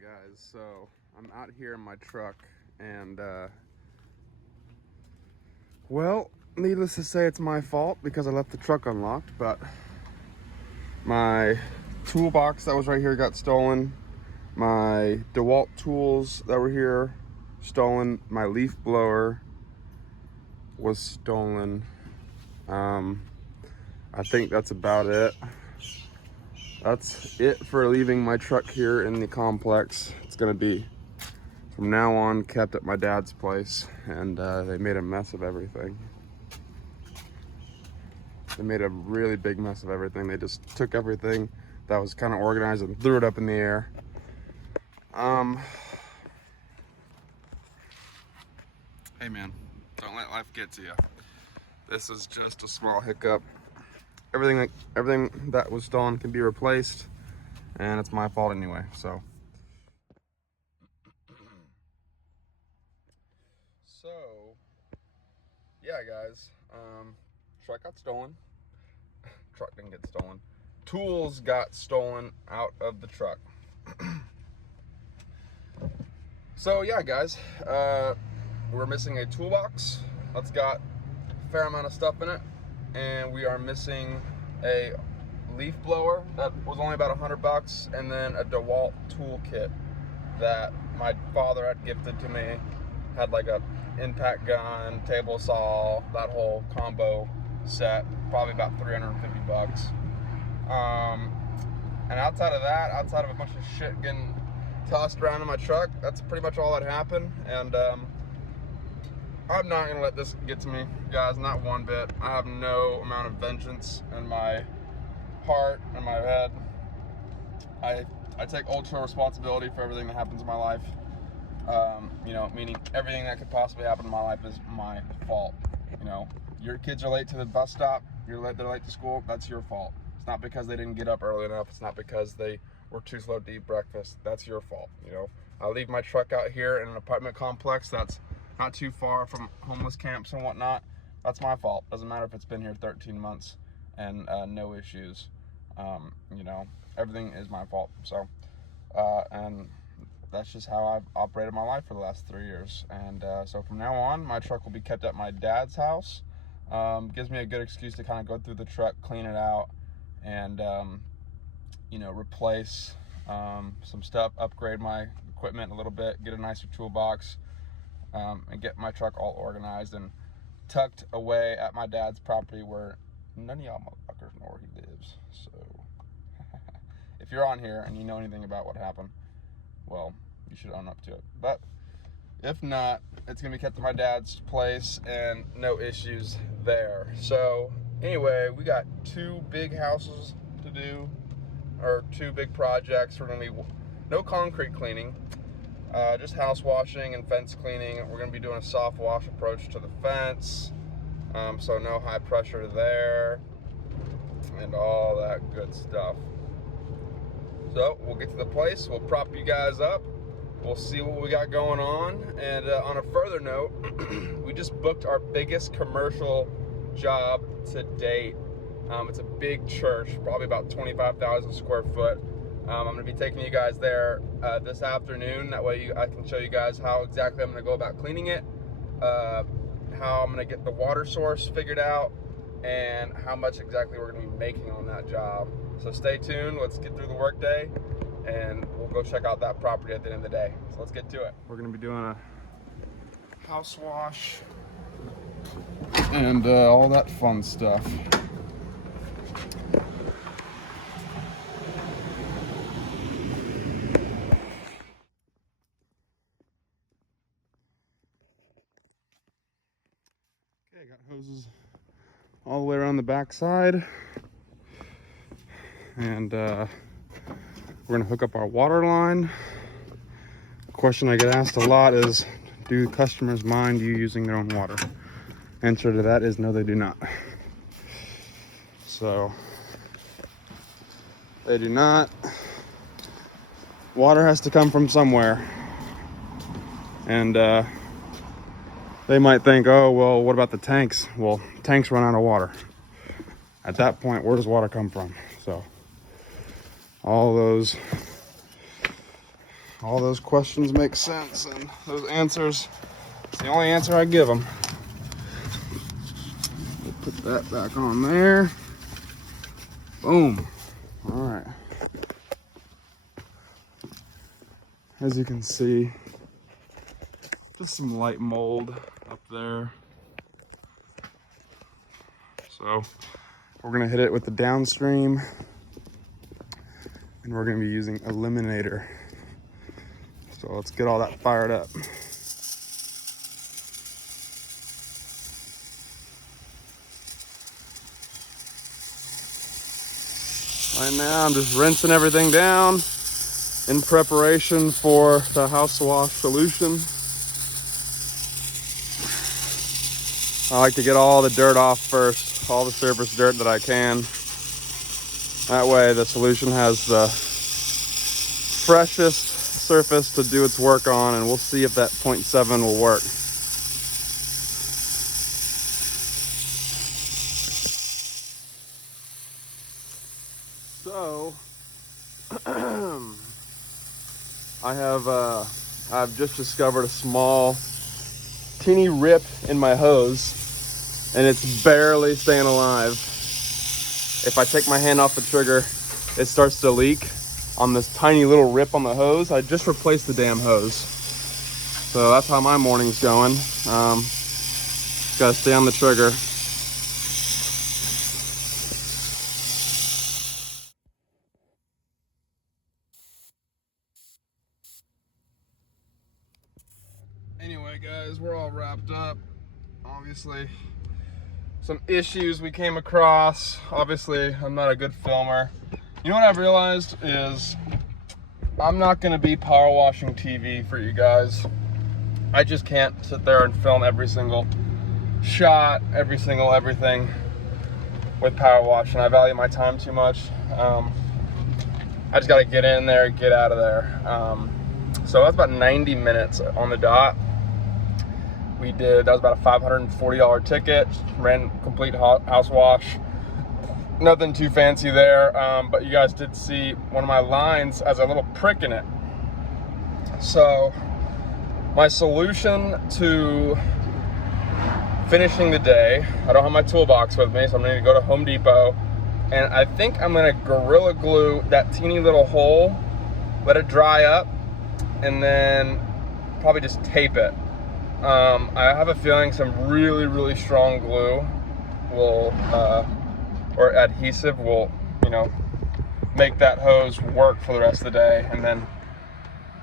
Guys, so I'm out here in my truck and well, needless to say, it's my fault because I left the truck unlocked, but my toolbox that was right here got stolen, my DeWalt tools that were here stolen, my leaf blower was stolen. I think that's about it. That's it for leaving my truck here in the complex. It's gonna be, from now on, kept at my dad's place, and they made a mess of everything. They made a really big mess of everything. They just took everything that was kind of organized and threw it up in the air. Hey man, don't let life get to you. This is just a small hiccup. Everything that was stolen can be replaced, and it's my fault anyway, so. So, yeah guys, truck got stolen. Truck didn't get stolen. Tools got stolen out of the truck. So yeah guys, we're missing a toolbox that's got a fair amount of stuff in it, and we are missing a leaf blower that was only about $100, and then a DeWalt toolkit that my father had gifted to me. Had like a impact gun, table saw, that whole combo set, probably about $350. And outside of that, outside of a bunch of shit getting tossed around in my truck, that's pretty much all that happened. And I'm not gonna let this get to me, guys, not one bit. I have no amount of vengeance in my heart and my head. I take ultra responsibility for everything that happens in my life. You know, meaning everything that could possibly happen in my life is my fault. You know, your kids are late to the bus stop, they're late to school, that's your fault. It's not because they didn't get up early enough, it's not because they were too slow to eat breakfast, that's your fault. You know, I leave my truck out here in an apartment complex that's not too far from homeless camps and whatnot. That's my fault. Doesn't matter if it's been here 13 months and no issues. You know, everything is my fault. So, and that's just how I've operated my life for the last 3 years. And so from now on, my truck will be kept at my dad's house. Gives me a good excuse to kind of go through the truck, clean it out, and you know, replace some stuff, upgrade my equipment a little bit, get a nicer toolbox, and get my truck all organized and tucked away at my dad's property where none of y'all motherfuckers know where he lives. So if you're on here and you know anything about what happened, well, you should own up to it. But if not, it's gonna be kept at my dad's place and no issues there. So anyway, we got 2 big houses to do, or 2 big projects. We're gonna be no concrete cleaning, just house washing and fence cleaning. We're gonna be doing a soft wash approach to the fence, so no high pressure there and all that good stuff. So we'll get to the place, we'll prop you guys up, we'll see what we got going on. And on a further note, we just booked our biggest commercial job to date. It's a big church, probably about 25,000 square foot. I'm gonna be taking you guys there this afternoon. That way I can show you guys how exactly I'm gonna go about cleaning it, how I'm gonna get the water source figured out, and how much exactly we're gonna be making on that job. So stay tuned, let's get through the workday, and we'll go check out that property at the end of the day. So let's get to it. We're gonna be doing a house wash and all that fun stuff. Okay, got hoses all the way around the back side, and we're gonna hook up our water line. The question I get asked a lot is, do customers mind you using their own water? Answer to that is no, they do not. So they do not. Water has to come from somewhere, and they might think, oh well, what about the tanks? Well, tanks run out of water. At that point, where does water come from? So all all those questions make sense, and those answers, it's the only answer I give them. We'll put that back on there. Boom. All right. As you can see, just some light mold up there. So we're gonna hit it with the downstream, and we're gonna be using Eliminator. So let's get all that fired up. Right now I'm just rinsing everything down in preparation for the house wash solution. I like to get all the dirt off first, all the surface dirt that I can. That way the solution has the freshest surface to do its work on, and we'll see if that 0.7 will work. So I've just discovered a small teeny rip in my hose, and it's barely staying alive. If I take my hand off the trigger, it starts to leak on this tiny little rip on the hose. I just replaced the damn hose. So that's how my morning's going. Gotta stay on the trigger. Anyway, guys, we're all wrapped up. Obviously, some issues we came across. Obviously, I'm not a good filmer. You know what I've realized is I'm not gonna be power washing TV for you guys. I just can't sit there and film every single shot, every single everything with power wash, and I value my time too much. I just gotta get in there, get out of there. So that's about 90 minutes on the dot. That was about a $540 ticket, ran complete house wash. Nothing too fancy there, but you guys did see one of my lines has a little prick in it. So my solution to finishing the day, I don't have my toolbox with me, so I'm gonna go to Home Depot, and I think I'm gonna Gorilla Glue that teeny little hole, let it dry up, and then probably just tape it. I have a feeling some really, really strong glue will, or adhesive will, make that hose work for the rest of the day. And then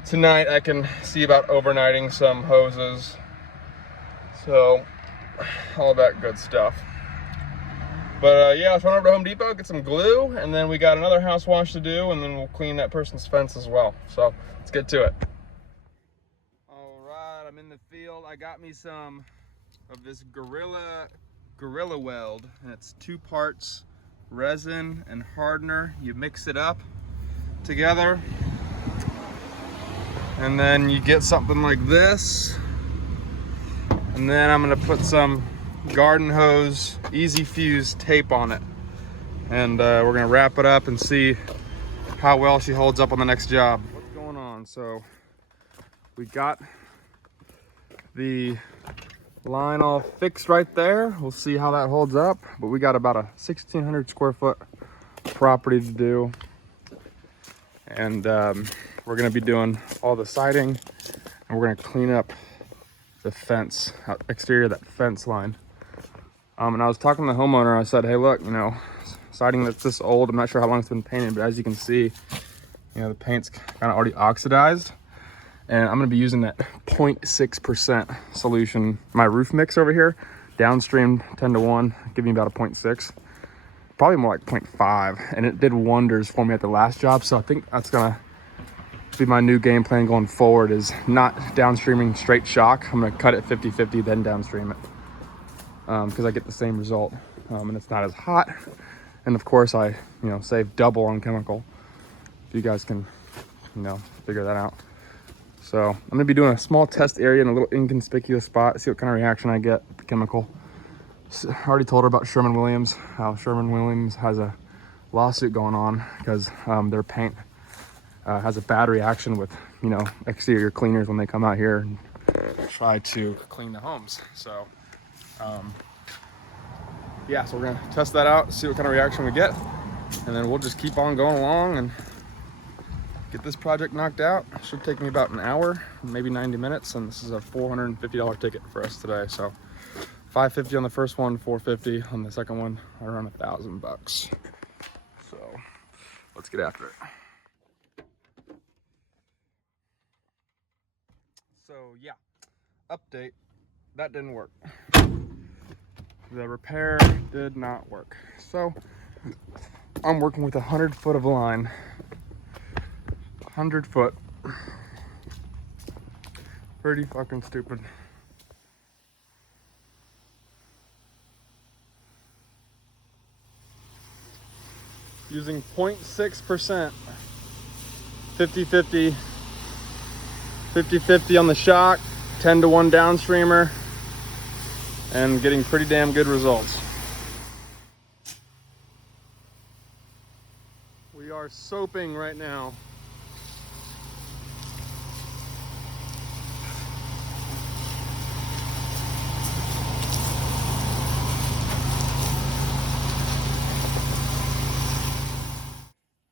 tonight I can see about overnighting some hoses. So all that good stuff. But yeah, let's run over to Home Depot, get some glue, and then we got another house wash to do, and then we'll clean that person's fence as well. So let's get to it. I'm in the field. I got me some of this Gorilla Weld, and it's 2 parts resin and hardener. You mix it up together, and then you get something like this. And then I'm gonna put some garden hose easy fuse tape on it, and we're gonna wrap it up and see how well she holds up on the next job. What's going on? So we got the line all fixed right there. We'll see how that holds up, but we got about a 1,600 square foot property to do, and we're gonna be doing all the siding, and we're gonna clean up the fence, exterior of that fence line. And I was talking to the homeowner. I said, hey, look, siding that's this old, I'm not sure how long it's been painted, but as you can see, the paint's kind of already oxidized. And I'm gonna be using that 0.6% solution. My roof mix over here, downstream 10-to-1, giving me about a 0.6, probably more like 0.5. And it did wonders for me at the last job. So I think that's gonna be my new game plan going forward, is not downstreaming straight shock. I'm gonna cut it 50-50, then downstream it. Because I get the same result, and it's not as hot. And of course I, save double on chemical. If you guys can, figure that out. So I'm gonna be doing a small test area in a little inconspicuous spot, see what kind of reaction I get with the chemical. So I already told her about Sherwin-Williams, how Sherwin-Williams has a lawsuit going on because their paint has a bad reaction with, you know, exterior cleaners when they come out here and try to clean the homes. So yeah, so we're gonna test that out, see what kind of reaction we get, and then we'll just keep on going along and get this project knocked out. It should take me about an hour, maybe 90 minutes, and this is a $450 ticket for us today. So $550 on the first one, $450 on the second one, around $1,000. So let's get after it. So yeah, update, that didn't work. The repair did not work. So I'm working with 100 foot of line. 100 foot. Pretty fucking stupid. Using 0.6%, 50-50, 50-50 on the shock, 10-to-1 downstreamer, and getting pretty damn good results. We are soaping right now.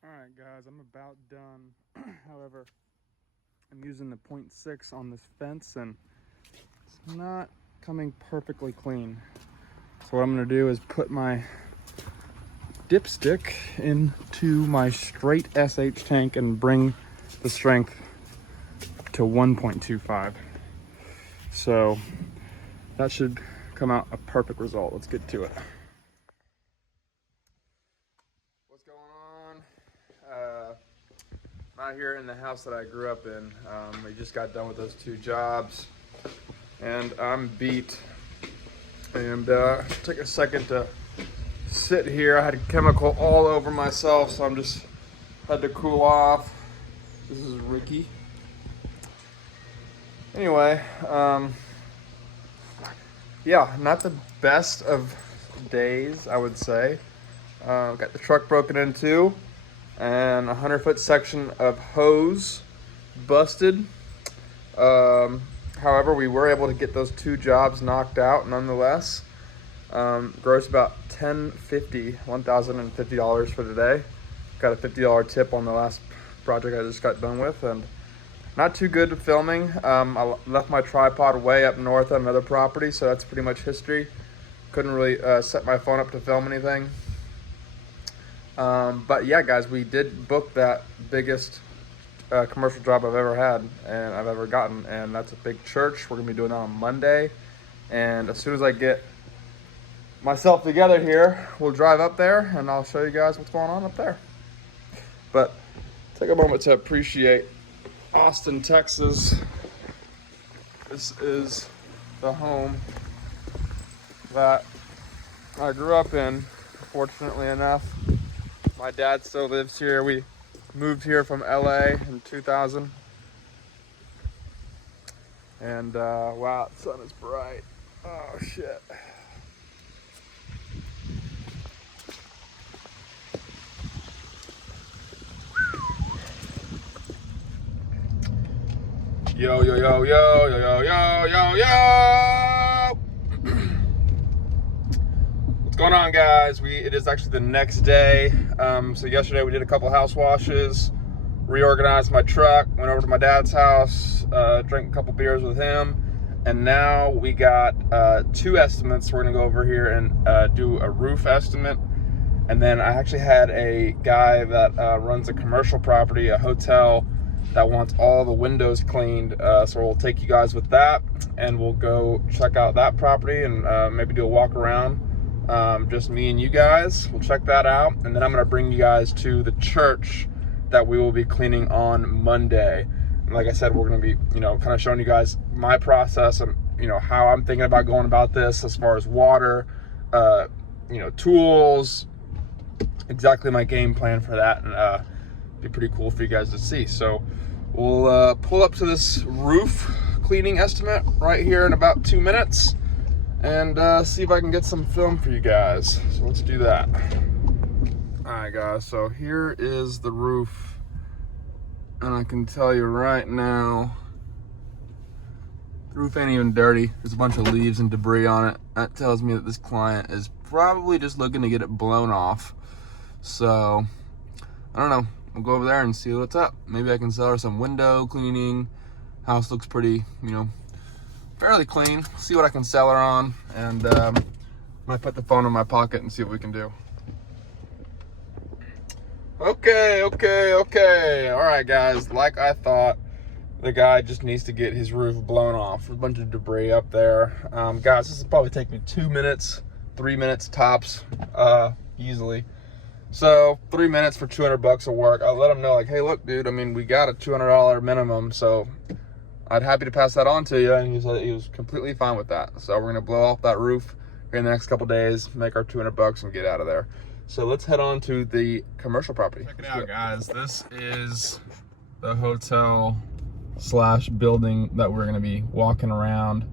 Alright guys, I'm about done. However, I'm using the 0.6 on this fence and it's not coming perfectly clean. So what I'm going to do is put my dipstick into my straight SH tank and bring the strength to 1.25. So that should come out a perfect result. Let's get to it. What's going on? I'm out here in the house that I grew up in. We just got done with those 2 jobs and I'm beat. And take a second to sit here. I had chemical all over myself, so I'm just had to cool off. This is Ricky. Anyway, yeah, not the best of days, I would say. Got the truck broken into and a 100-foot section of hose busted. However, we were able to get those 2 jobs knocked out nonetheless. Gross about $1,050 for today. Got a $50 tip on the last project I just got done with, and not too good at filming. I left my tripod way up north on another property, so that's pretty much history. Couldn't really set my phone up to film anything. But yeah, guys, we did book that biggest commercial job I've ever had and I've ever gotten, and that's a big church. We're gonna be doing that on Monday, and as soon as I get myself together here, we'll drive up there and I'll show you guys what's going on up there. But take a moment to appreciate Austin, Texas. This is the home that I grew up in, fortunately enough. My dad still lives here. We moved here from LA in 2000. And wow, the sun is bright. Oh shit. Yo, yo, yo, yo, yo, yo, yo, yo, yo. What's going on, guys? It is actually the next day. So yesterday we did a couple house washes, reorganized my truck, went over to my dad's house, drank a couple beers with him, and now we got 2 estimates. We're gonna go over here and do a roof estimate. And then I actually had a guy that runs a commercial property, a hotel, that wants all the windows cleaned. So we'll take you guys with that and we'll go check out that property and maybe do a walk around. Just me and you guys. We'll check that out. And then I'm gonna bring you guys to the church that we will be cleaning on Monday. And like I said, we're gonna be, kind of showing you guys my process and, how I'm thinking about going about this as far as water, tools, exactly my game plan for that. And be pretty cool for you guys to see. So we'll pull up to this roof cleaning estimate right here in about 2 minutes and see if I can get some film for you guys. So let's do that. All right, guys, so here is the roof And I can tell you right now, the roof ain't even dirty. There's a bunch of leaves and debris on it. That tells me that this client is probably just looking to get it blown off. So, I don't know. We'll go over there and see what's up. Maybe I can sell her some window cleaning. House looks pretty, you know, fairly clean. See what I can sell her on. And might put the phone in my pocket and see what we can do. Okay. All right, guys. Like I thought, the guy just needs to get his roof blown off. There's a bunch of debris up there. Guys, this will probably take me 2 minutes, 3 minutes tops, easily. So 3 minutes for $200 of work. I let him know, like, hey, look, dude, I mean, we got a $200 minimum, so I'd happy to pass that on to you. And he said he was completely fine with that. So we're gonna blow off that roof here in the next couple days, make our $200 and get out of there. So let's head on to the commercial property. Check it out, guys. This is the hotel / building that we're gonna be walking around.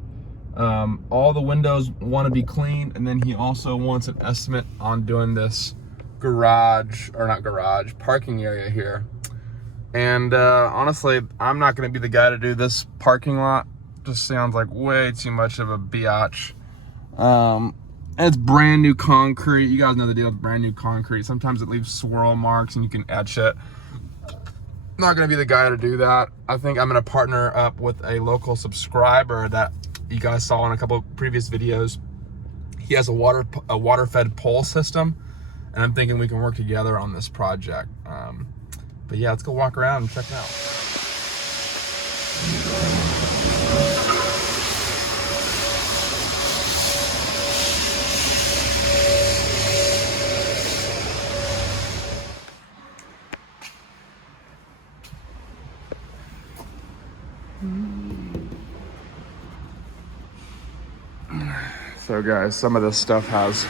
All the windows want to be cleaned, and then he also wants an estimate on doing this parking area here. And honestly, I'm not gonna be the guy to do this parking lot. Just sounds like way too much of a biatch. And it's brand new concrete. You guys know the deal with brand new concrete. Sometimes it leaves swirl marks and you can etch it. Not gonna be the guy to do that. I think I'm gonna partner up with a local subscriber that you guys saw in a couple of previous videos. He has a water-fed pole system, and I'm thinking we can work together on this project. But yeah, let's go walk around and check it out. So guys, some of this stuff has,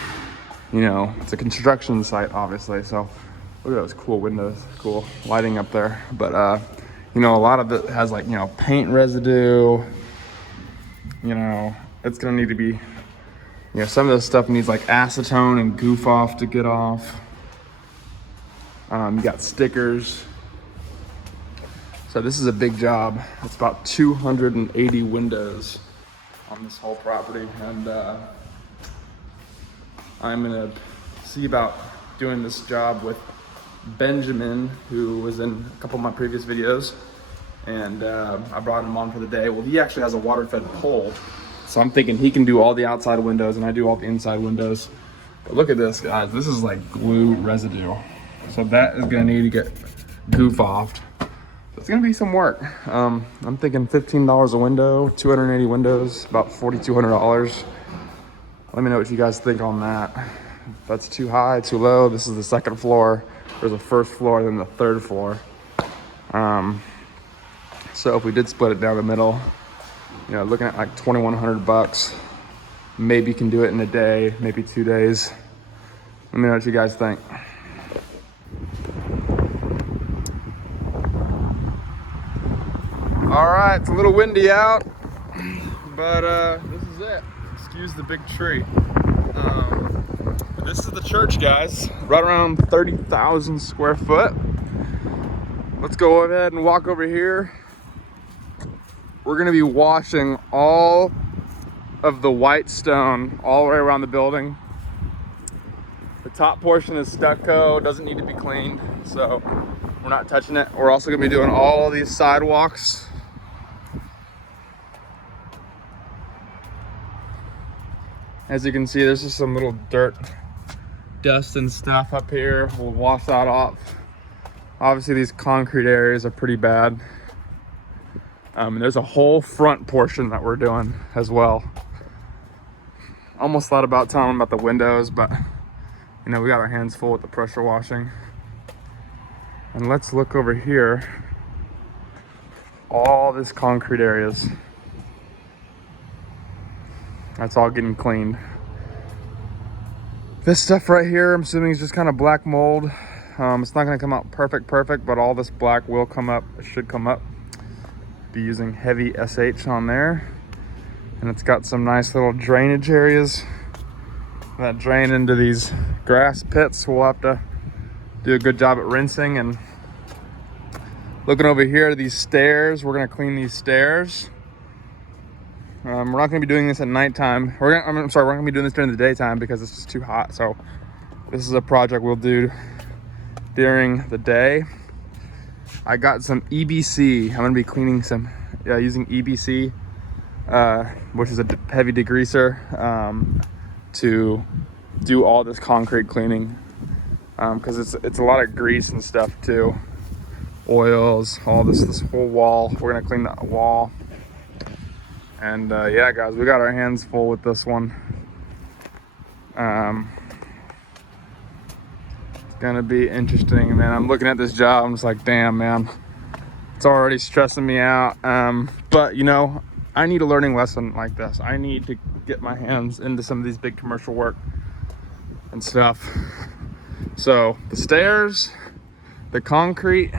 you know, it's a construction site, obviously. So look at those cool windows, cool lighting up there. But, you know, a lot of it has, like, you know, paint residue. You know, it's gonna need to be, you know, some of this stuff needs like acetone and goof off to get off. You got stickers. So this is a big job. It's about 280 windows on this whole property, and I'm gonna see about doing this job with Benjamin, who was in a couple of my previous videos, and I brought him on for the day. Well, he actually has a water-fed pole, so I'm thinking he can do all the outside windows and I do all the inside windows. But look at this, guys. This is like glue residue, so that is gonna need to get goof offed. It's gonna be some work. I'm thinking $15 a window, 280 windows, about $4,200. Let me know what you guys think on that. If that's too high, too low. This is the second floor. There's a first floor, then the third floor. So if we did split it down the middle, you know, looking at like $2,100. Maybe you can do it in a day, maybe 2 days. Let me know what you guys think. All right, it's a little windy out, but this is it. Excuse the big tree. This is the church, guys. Right around 30,000 square foot. Let's go ahead and walk over here. We're gonna be washing all of the white stone all the way around the building. The top portion is stucco, doesn't need to be cleaned, so we're not touching it. We're also gonna be doing all these sidewalks. As you can see, there's just some little dirt, dust and stuff up here. We'll wash that off. Obviously these concrete areas are pretty bad. And there's a whole front portion that we're doing as well. Almost thought about telling them about the windows, but you know, we got our hands full with the pressure washing. And let's look over here. All this concrete areas. That's all getting cleaned. This stuff right here, I'm assuming is just kind of black mold. It's not gonna come out perfect, but all this black will come up, it should come up. Be using heavy SH on there. And it's got some nice little drainage areas that drain into these grass pits. We'll have to do a good job at rinsing and Looking over here, these stairs, we're gonna clean these stairs. We're not gonna be doing this at nighttime. We're not gonna be doing this during the daytime because it's just too hot. So this is a project we'll do during the day. I got some EBC. I'm gonna be cleaning some, using EBC, which is a heavy degreaser, to do all this concrete cleaning, because it's a lot of grease and stuff too, oils, all this whole wall. We're gonna clean that wall, and yeah, guys, we got our hands full with this one. It's gonna be interesting, man. I'm looking at this job, I'm just like, damn, man, it's already stressing me out. But you know, I need a learning lesson like this. I need to get my hands into some of these big commercial work and stuff. So the stairs, the concrete,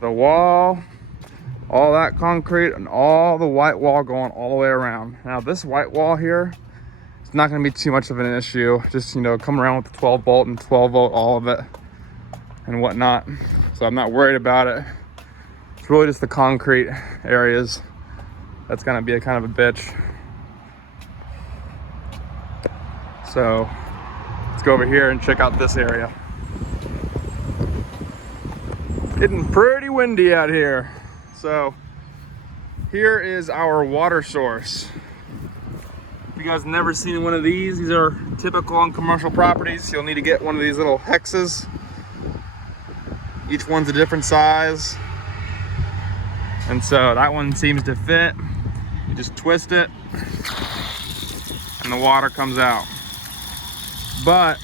the wall, all that concrete, and all the white wall going all the way around. Now this white wall here, it's not gonna be too much of an issue. Just, you know, come around with the 12 volt and 12 volt, all of it and whatnot. So I'm not worried about it. It's really just the concrete areas that's gonna be a kind of a bitch. So let's go over here and check out this area. Getting pretty windy out here. So here is our water source. If you guys never seen one of these are typical on commercial properties. You'll need to get one of these little hexes. Each one's a different size. And so that one seems to fit. You just twist it and the water comes out. But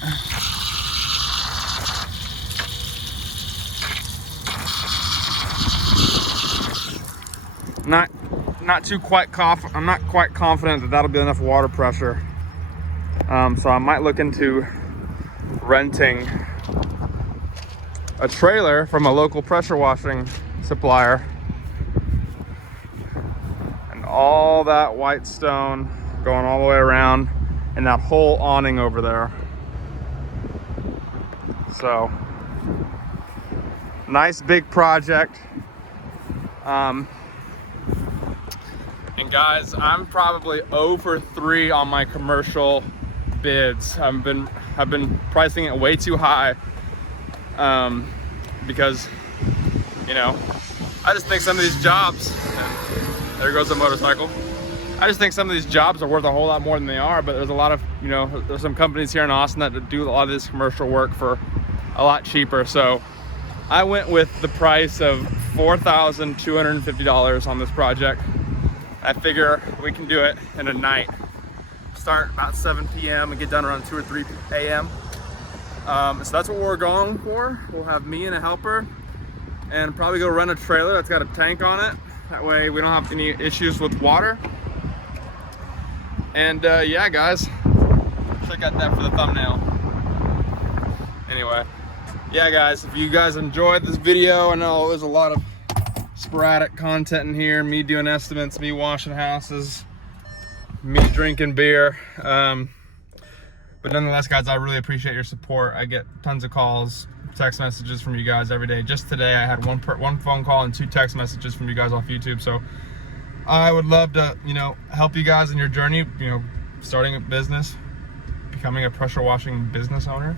I'm not quite confident that that'll be enough water pressure. So I might look into renting a trailer from a local pressure washing supplier. And all that white stone going all the way around, and that whole awning over there. So nice big project. And guys, I'm probably 0 for 3 on my commercial bids. I've been pricing it way too high, because, you know, I just think some of these jobs, there goes the motorcycle. I just think some of these jobs are worth a whole lot more than they are, but there's a lot of, you know, there's some companies here in Austin that do a lot of this commercial work for a lot cheaper. So I went with the price of $4,250 on this project. I figure we can do it in a night. Start about 7 p.m. and get done around 2 or 3 a.m. So that's what we're going for. We'll have me and a helper, and probably go rent a trailer that's got a tank on it. That way we don't have any issues with water. And yeah, guys, check out that for the thumbnail. Anyway, yeah, guys, if you guys enjoyed this video, I know there's a lot of sporadic content in here, me doing estimates, me washing houses, me drinking beer, but nonetheless, guys, I really appreciate your support. I get tons of calls, text messages from you guys every day. Just today I had one phone call and 2 text messages from you guys off YouTube. So I would love to, you know, help you guys in your journey, you know, starting a business, becoming a pressure washing business owner,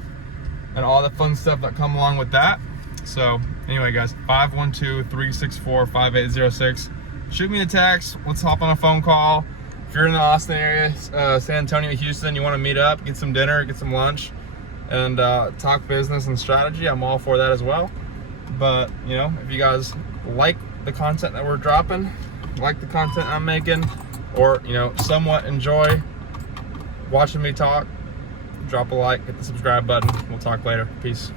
and all the fun stuff that come along with that. So anyway, guys, 512-364-5806. Shoot me a text. Let's hop on a phone call. If you're in the Austin area, San Antonio, Houston, you want to meet up, get some dinner, get some lunch, and talk business and strategy, I'm all for that as well. But, you know, if you guys like the content that we're dropping, like the content I'm making, or, you know, somewhat enjoy watching me talk, drop a like, hit the subscribe button. We'll talk later. Peace.